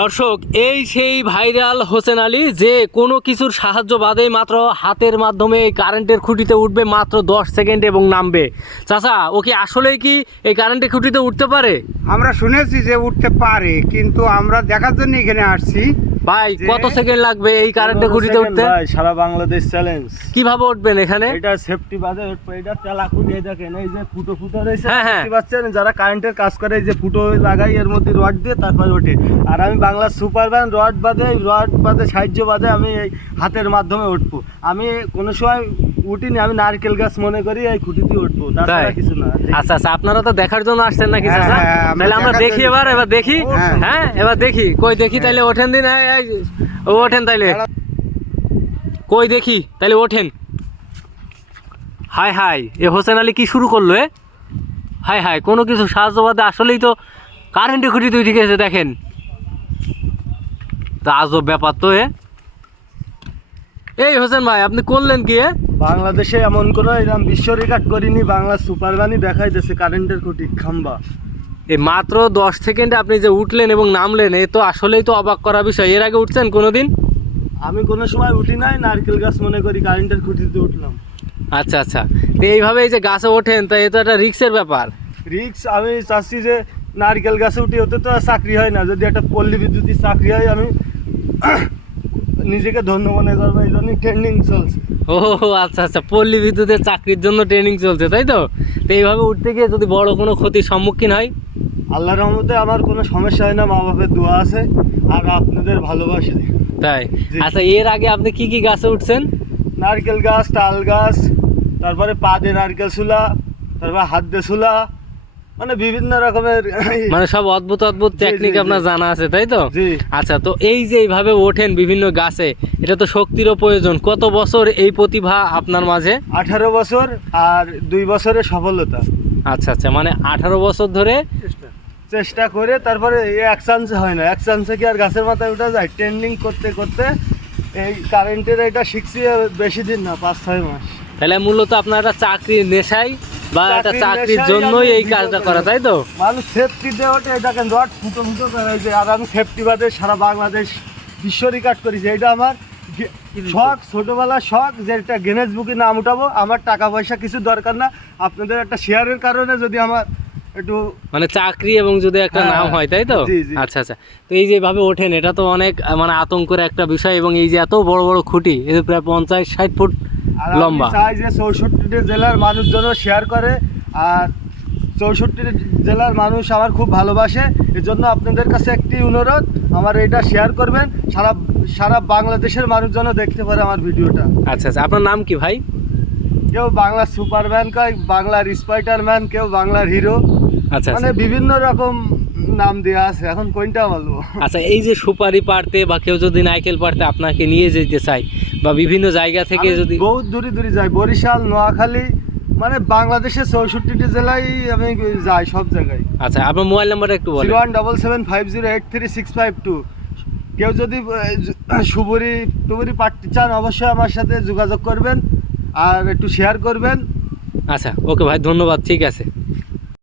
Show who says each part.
Speaker 1: দর্শক, এই সেই ভাইরাল হোসেন আলী যে কোনো কিছুর সাহায্য বাদে মাত্র হাতের মাধ্যমে এই কারেন্টের খুঁটিতে উঠবে মাত্র দশ সেকেন্ড এবং নামবে। চাচা, ও কি আসলেই কি এই কারেন্টের খুঁটিতে উঠতে পারে?
Speaker 2: আমরা শুনেছি যে উঠতে পারে, কিন্তু আমরা দেখার জন্য এখানে আসছি।
Speaker 1: ভাই কত সেকেন্ড লাগবে এই কারেন্টের খুঁটিতে উঠতে?
Speaker 3: ভাই সারা বাংলাদেশ চ্যালেঞ্জ
Speaker 1: কীভাবে উঠবেন এখানে?
Speaker 3: এটা সেফটি এটা খুঁটিয়ে দেখেন এই যে ফুটো ফুটো রয়েছে
Speaker 1: হ্যাঁ, হ্যাঁ।
Speaker 3: দেখতে পাচ্ছেন যারা কারেন্টের কাজ করে এই যে ফুটো লাগাই এর মধ্যে রড দিয়ে তারপর ওঠে। আর আমি বাংলা সুপার ভ্যান রড বাদে রড বাদে সাহায্য বাদে আমি এই হাতের মাধ্যমে উঠবো। আমি কোনো সময় উঠিনি আমি নারকেল গাছ মনে করি এই খুঁটিতে উঠবো তাছাড়া কিছু না
Speaker 1: আচ্ছা আচ্ছা আপনারা তো দেখার জন্য আসছেন নাকি
Speaker 2: হ্যাঁ,
Speaker 1: চাচা?
Speaker 2: হ্যাঁ,
Speaker 1: তাহলে আমরা দেখি এবার এবার দেখি।
Speaker 2: হ্যাঁ।
Speaker 1: হ্যাঁ এবার দেখি কই দেখি তাইলে ওঠেন দিন ও ওঠেন তাইলে। কই দেখি? তাইলে ওঠেন। হাই হাই। এ হোসেন আলী কি শুরু করল, এ? High high. কোনো কিছু সাহায্য বাদে আসলেই তো কারেন্টে খুঁটি ঠিক আছে, দেখেন। তা আজব ব্যাপার তো, এ। এই হোসেন ভাই, আপনি করলেন কি
Speaker 3: বাংলাদেশে এমন কোনো এরকম বিশ্ব রেকর্ড করিনি, বাংলা সুপার দেখাই দেখাইতেছে কারেন্টের খুঁটি, খাম্বা।
Speaker 1: এই মাত্র দশ সেকেন্ডে আপনি যে উঠলেন এবং নামলেন এ তো আসলেই তো অবাক করা বিষয়। এর আগে উঠছেন কোনো দিন
Speaker 3: আমি কোনো সময় উঠি নাই নারকেল গাছ মনে করি কারেন্টের খুঁটিতে উঠলাম।
Speaker 1: আচ্ছা আচ্ছা। তো এইভাবে এই যে গাছে ওঠেন তা এ তো একটা রিক্সের ব্যাপার।
Speaker 3: রিক্স আমি চাচ্ছি যে নারকেল গাছে উঠি ওতে তো আর চাকরি হয় না। যদি একটা পল্লী বিদ্যুতের চাকরি হয় আমি নিজেকে ধন্য মনে করব এই জন্যই ট্রেন্ডিং চলছে।
Speaker 1: ও আচ্ছা আচ্ছা। পল্লী বিদ্যুতের চাকরির জন্য ট্রেনিং চলছে তাই তো? তো এইভাবে উঠতে গিয়ে যদি বড় কোনো ক্ষতির সম্মুখীন হয়?
Speaker 3: আল্লাহর রহমতে আমার কোনো সমস্যা হয় না মা বাপের দোয়া আছে আর আপনাদের ভালোবাসে।
Speaker 1: তাই? আচ্ছা এর আগে আপনি কি কি গাছে উঠছেন?
Speaker 3: নারকেল গাছ তাল গাছ তারপরে পা দিয়ে নারকেল শুলা তারপর হাত দিয়ে শুলা মানে বিভিন্ন রকমের
Speaker 1: মানে সব অদ্ভুত অদ্ভুত টেকনিক আপনার জানা আছে তাই তো? আচ্ছা তো এই যে এইভাবে ওঠেন বিভিন্ন গাছে এটা তো শক্তিরও প্রয়োজন। কত বছর এই প্রতিভা আপনার মাঝে?
Speaker 3: আঠারো বছর আর দুই বছরের সফলতা।
Speaker 1: আচ্ছা আচ্ছা মানে আঠারো বছর ধরে
Speaker 3: চেষ্টা করে তারপরে এক চান্সে হয় না। এক চান্সে কি আর গাছের মাথায় উঠা যায়? ট্রেন্ডিং করতে করতে এই কারেন্টের এটা শিখছি বেশি দিন না পাঁচ ছয় মাস।
Speaker 1: তাহলে মূলত আপনার একটা চাকরির নেশায় বা একটা
Speaker 3: চাকরির
Speaker 1: জন্যই এই কাজটা
Speaker 3: করা
Speaker 1: তাই তো?
Speaker 3: মানুষ সেফটি দিয়ে ওঠে এটাকে রড ফুটো ফুটো করে যে আর আমি সেফটি বাদে সারা বাংলাদেশ বিশ্ব রেকর্ড করেছি এটা আমার শখ ছোটবেলার শখ যে একটা গেনেস বুকে নাম উঠাবো আমার টাকা পয়সা কিছু দরকার না। আপনাদের একটা শেয়ারের কারণে যদি আমার একটু
Speaker 1: মানে চাকরি এবং যদি একটা
Speaker 3: হ্যাঁ,
Speaker 1: নাম হয় তাই তো। আচ্ছা আচ্ছা। তো এই যেভাবে ওঠেন এটা তো অনেক মানে আতঙ্কের একটা বিষয় এবং এই যে এত বড় বড় খুঁটি এই যে প্রায় পঞ্চাশ ষাট ফুট
Speaker 3: আর
Speaker 1: লম্বা।
Speaker 3: চাই যে চৌষট্টিটি জেলার মানুষজন শেয়ার করে আর চৌষট্টি জেলার মানুষ আমার খুব ভালোবাসে। এর জন্য আপনাদের কাছে একটি অনুরোধ আমার এটা শেয়ার করবেন সারা সারা বাংলাদেশের মানুষজন দেখতে পারে আমার ভিডিওটা।
Speaker 1: আচ্ছা আচ্ছা। আপনার নাম কি ভাই?
Speaker 3: কেউ বাংলা সুপারম্যান কয় বাংলার স্পাইডারম্যান কেউ বাংলার হিরো।
Speaker 1: আচ্ছা
Speaker 3: মানে
Speaker 1: আচ্ছা।
Speaker 3: বিভিন্ন রকম নাম দেওয়া আছে এখন কোনটা বলব?
Speaker 1: আচ্ছা এই যে সুপারি পাড়তে বা কেউ যদি নারকেল পাড়তে আপনাকে নিয়ে যেতে চায় বা বিভিন্ন জায়গা থেকে যদি
Speaker 3: বহুত দূরে দূরে যাই বরিশাল নোয়াখালী মানে বাংলাদেশের চৌষট্টিটি জেলায় আমি যাই সব জায়গায়।
Speaker 1: আচ্ছা আপনার মোবাইল নাম্বারটা একটু বলেন।
Speaker 3: Zero one double seven five zero eight three six five two. কেউ যদি সুবরি টুবরি পাঠতে চান অবশ্যই আমার সাথে যোগাযোগ করবেন আর একটু শেয়ার করবেন।
Speaker 1: আচ্ছা ওকে ভাই ধন্যবাদ ঠিক আছে।